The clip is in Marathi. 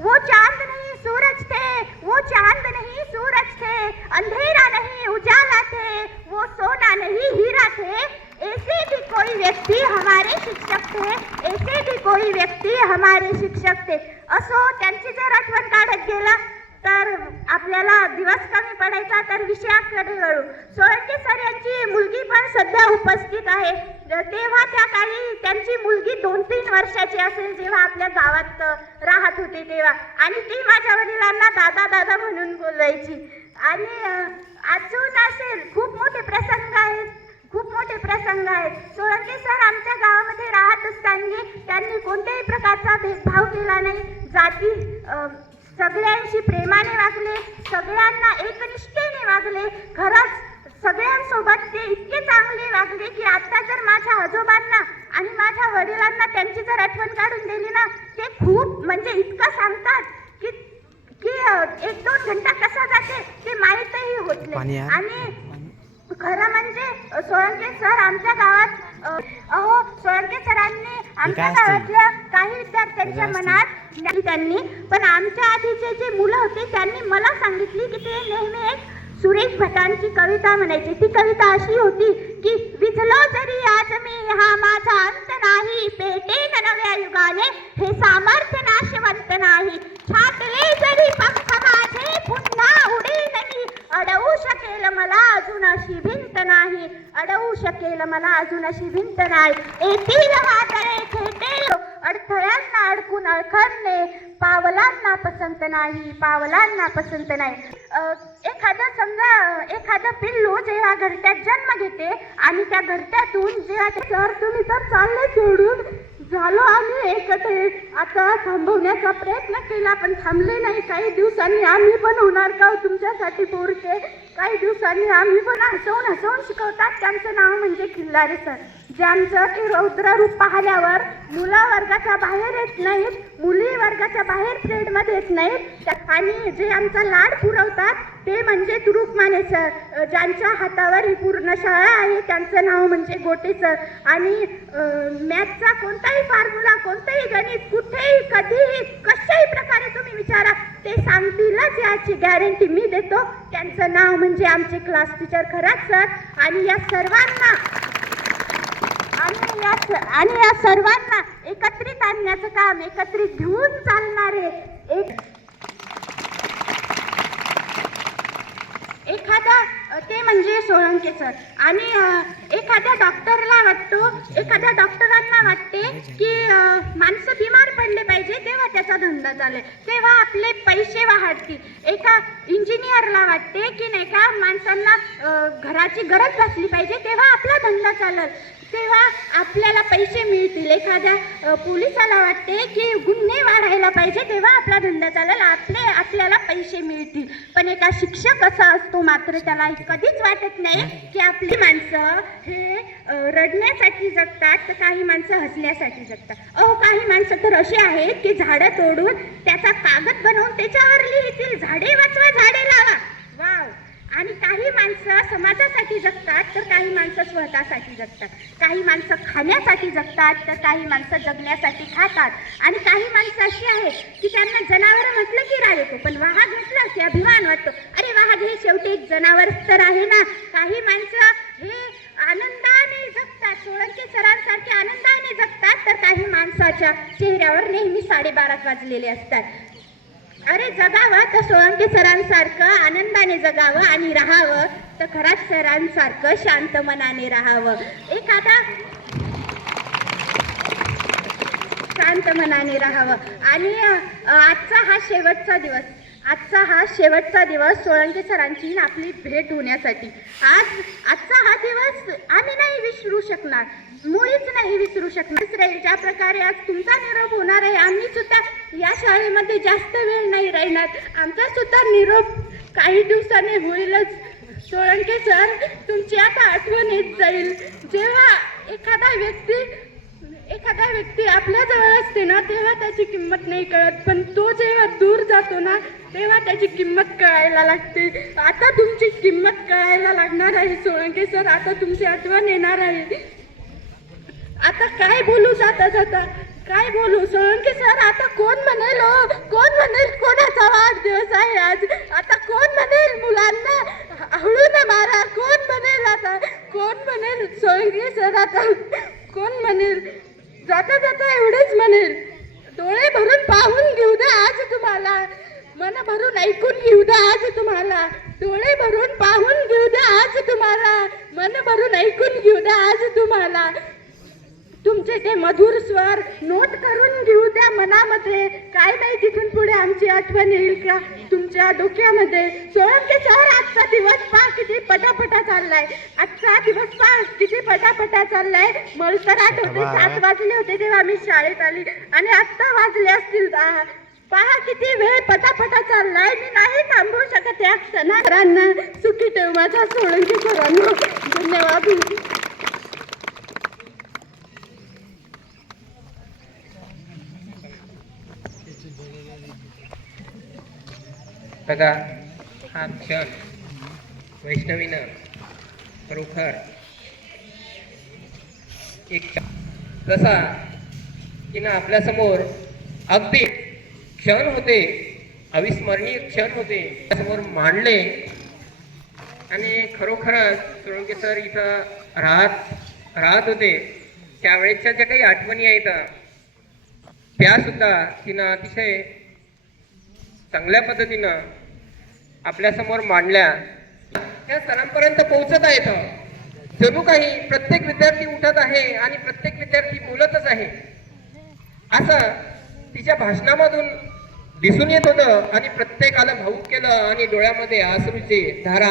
वो चांद नहीं सूरज थे, वो चांद नहीं सूरज थे, अंधेरा नहीं उजाला थे, वो सोना नहीं हीरा थे, ऐसे भी कोई व्यक्ति हमारे शिक्षक थे, ऐसे भी कोई व्यक्ति हमारे शिक्षक थे. असो त्यांची जर आठवण काढत गेला तर आपल्याला दिवस कमी पडायचा. तर विषयाकडे वळू. सोळंके सर यांची मुलगी पण सध्या उपस्थित आहे. तेव्हा त्या काळी त्यांची मुलगी 2-3 वर्षाची असेल जेव्हा आपल्या गावात राहत होते तेव्हा, आणि ती माझ्या वडिलांना दादा दादा म्हणून बोलायची. आणि अजून असेल खूप मोठे प्रसंग आहेत, खूप मोठे प्रसंग आहेत. सोळंके सर आमच्या गावामध्ये राहत असताना त्यांनी कोणत्याही प्रकारचा भेदभाव केला नाही. जाती सगळ्यांशी प्रेमाने वागले, सगळ्यांना एकनिष्ठेने वागले. खरंच सगळ्यांसोबत ते इतके चांगले वागले की आता जर माझ्या आजोबांना आणि माझ्या वडिलांना त्यांची जर आठवण काढून दिली ना, ते खूप म्हणजे इतकं सांगतात की की 1-2 घंटा कसा जाते ते माहीतही होत नाही. आणि खरं म्हणजे सोळंके सर आमच्या गावात सोळंके सरांनी आमच्या गावातल्या काही विद्यार्थ्यांच्या मनात त्यांनी, पण आमच्या आधीचे जे मुलं होते त्यांनी मला सांगितली की ते नेहमी एक सुरेश भटांची कविता म्हणायची. ती कविता अशी होती की विझलो जरी आज मी हा माझा अंत नाही, पेटेन नव्या युगाने हे सामर्थ्य नाशवंत नाही, छाटले जरी पंख माझे पुन्हा उडेन मी, अडवू शकेल मला अजून अशी भिंत नाही, अडवू शकेल मला अजून अशी भिंत नाही, येतील वादळे खेटेल अडथळ्यांना अडकून अडखळणे, पावलांना पसंत नाही, पावलांना पसंत नाही. एखादं पिल्लू जेव्हा घरट्यात जन्म घेते आणि त्या घरट्यातून जेव्हा सर तुम्ही तर चालले सोडून झालो आम्ही एकटे, आता थांबवण्याचा प्रयत्न केला पण थांबले नाही. काही दिवसांनी आम्ही पण होणार का तुमच्यासाठी पोरके, काही दिवसांनी आम्ही पण हसवून हसवून शिकवतात. त्यांचं नाव म्हणजे खिल्लारे सर, ज्यांचं ते रौद्र रूप पाहिल्यावर मुलं वर्गाच्या बाहेर येत नाहीत, मुली वर्गाच्या बाहेर फ्रेडमध्ये येत नाहीत. आणि जे आमचा लाड पुरवतात ते म्हणजे तुरुप माने सर, ज्यांच्या हातावर ही पूर्ण शाळा आहे. त्यांचं नाव म्हणजे गोटे सर. आणि मॅथचा कोणताही फॉर्म्युला, कोणतंही गणित, कुठेही कधीही कशाही प्रकारे तुम्ही विचारा ते सांगतीलच याची गॅरंटी मी देतो. त्यांचं नाव म्हणजे आमचे क्लास टीचर खरात सर. आणि या सर्वांना एकत्रित आणण्याचं काम, एकत्रित घेऊन चालणारे एखादा ते म्हणजे सोळंके सर. आणि एखाद्या डॉक्टरांना वाटते की माणसं बिमार पडले पाहिजे तेव्हा त्याचा धंदा चालेल, तेव्हा आपले पैसे वाढतील. एका इंजिनियरला वाटते की नाही का माणसांना घराची गरज भासली पाहिजे तेव्हा आपला धंदा चालेल, तेव्हा आपल्याला पैसे मिळतील. एखाद्या पोलिसाला वाटते की गुन्हे वाढायला पाहिजे तेव्हा आपला धंदा चालेल, आपल्याला पैसे मिळतील. पण एका शिक्षक असा असतो मात्र त्याला कधीच वाटत नाही की आपली माणसं हे रडण्यासाठी जगतात तर काही माणसं हसण्यासाठी जगतात. काही माणसं तर अशी आहेत की झाडं तोडून त्याचा कागद बनवून त्याच्यावर लिहितील झाडे वाचवा झाडे लावा. वाव. आणि काही माणसं समाजासाठी जगतात तर काही माणसं स्वतःसाठी जगतात, काही माणसं खाण्यासाठी जगतात तर काही माणसं जगण्यासाठी खातात. आणि काही माणसं अशी आहेत की त्यांना जनावर म्हटलं की राग येतो, पण वाघ म्हटलं की अभिमान वाटतो. अरे वाघ हे शेवटी एक जनावरच तर आहे ना. काही माणसं हे आनंदाने जगतात, सोळंके सरांसारखे आनंदाने जगतात, तर काही माणसाच्या चेहऱ्यावर नेहमी 12:30 वाजलेले असतात. अरे जगावं तर सोळंके सरांसारखं आनंदाने जगावं आणि राहावं तर खरात सरांसारखं शांत मनाने राहावं. शांत मनाने राहावं. आणि आजचा हा शेवटचा दिवस सोळंके सरांची आपली भेट होण्यासाठी. आजचा हा दिवस आम्ही नाही विसरू शकणार, मुळीच नाही विसरू शकणार. ज्या प्रकारे आज तुमचा निरोप होणार आहे, आम्ही सुद्धा या शाळेमध्ये जास्त वेळ नाही राहणार, आमचा सुद्धा निरोप काही दिवसांनी होईलच. सोळंके सर तुमची आता आठवण येत जाईल. जेव्हा एखादा व्यक्ती आपल्या जवळ असते ना तेव्हा त्याची किंमत नाही कळत, पण तो जेव्हा दूर जातो ना तेव्हा त्याची किंमत कळायला लागते. आता तुमची किंमत कळायला लागणार आहे सोळंके सर, आता तुमची आठवण येणार आहे. आता काय बोलू जाता काय बोलू सोळंके सर, आता कोण म्हणेल दिवस आहे आज. आता कोण म्हणेल मुलांना हळू न मारा, कोण म्हणेल आता, कोण म्हणेल सोळंके सर आता, कोण म्हणेल, जाता जाता एवढेच म्हणेल, डोळे भरून पाहून घेऊ द्या आज तुम्हाला, मन भरून ऐकून घेऊ द्या आज तुम्हाला, डोळे भरून पाहून घेऊ द्या आज तुम्हाला, मन भरून ऐकून घेऊ द्या आज तुम्हाला. तुमचे ते मधुर स्वर नोट करून घेऊ द्या मनामध्ये. काय नाही तिथून पुढे आमची आठवण येईल का तुमच्या डोक्यामध्ये. सोळंके सर, आजचा दिवस पहा किती पटापटा चाललाय, आजचा दिवस पहा किती पटापटा चाललाय. मला तर आठवते 7 वाजले होते तेव्हा मी शाळेत आली आणि आत्ता वाजले असतील 10. पहा किती वेळ पटापटा चाललाय. मी नाही थांबवू शकत या क्षणांना. सुखी ठेव माझ्या सोळंके सरांना. धन्यवाद. बघा, हा क्षण वैष्णवीनं खरोखर एक जसा तिनं आपल्यासमोर अगदी क्षण होते, अविस्मरणीय क्षण होते, त्यासमोर मांडले. आणि खरोखरच सोळंके सर इथं राहत होते त्यावेळेच्या ज्या काही आठवणी आहेत त्या सुद्धा तिनं अतिशय चांगल्या पद्धतीनं आपल्यासमोर मांडल्या. त्या सरांपर्यंत पोहोचत आहेत. जणू काही प्रत्येक विद्यार्थी उठत आहे आणि प्रत्येक विद्यार्थी बोलतच आहे असं तिच्या भाषणामधून दिसून येत होतं. आणि प्रत्येकाला भावुक केलं आणि डोळ्यामध्ये अश्रूची धारा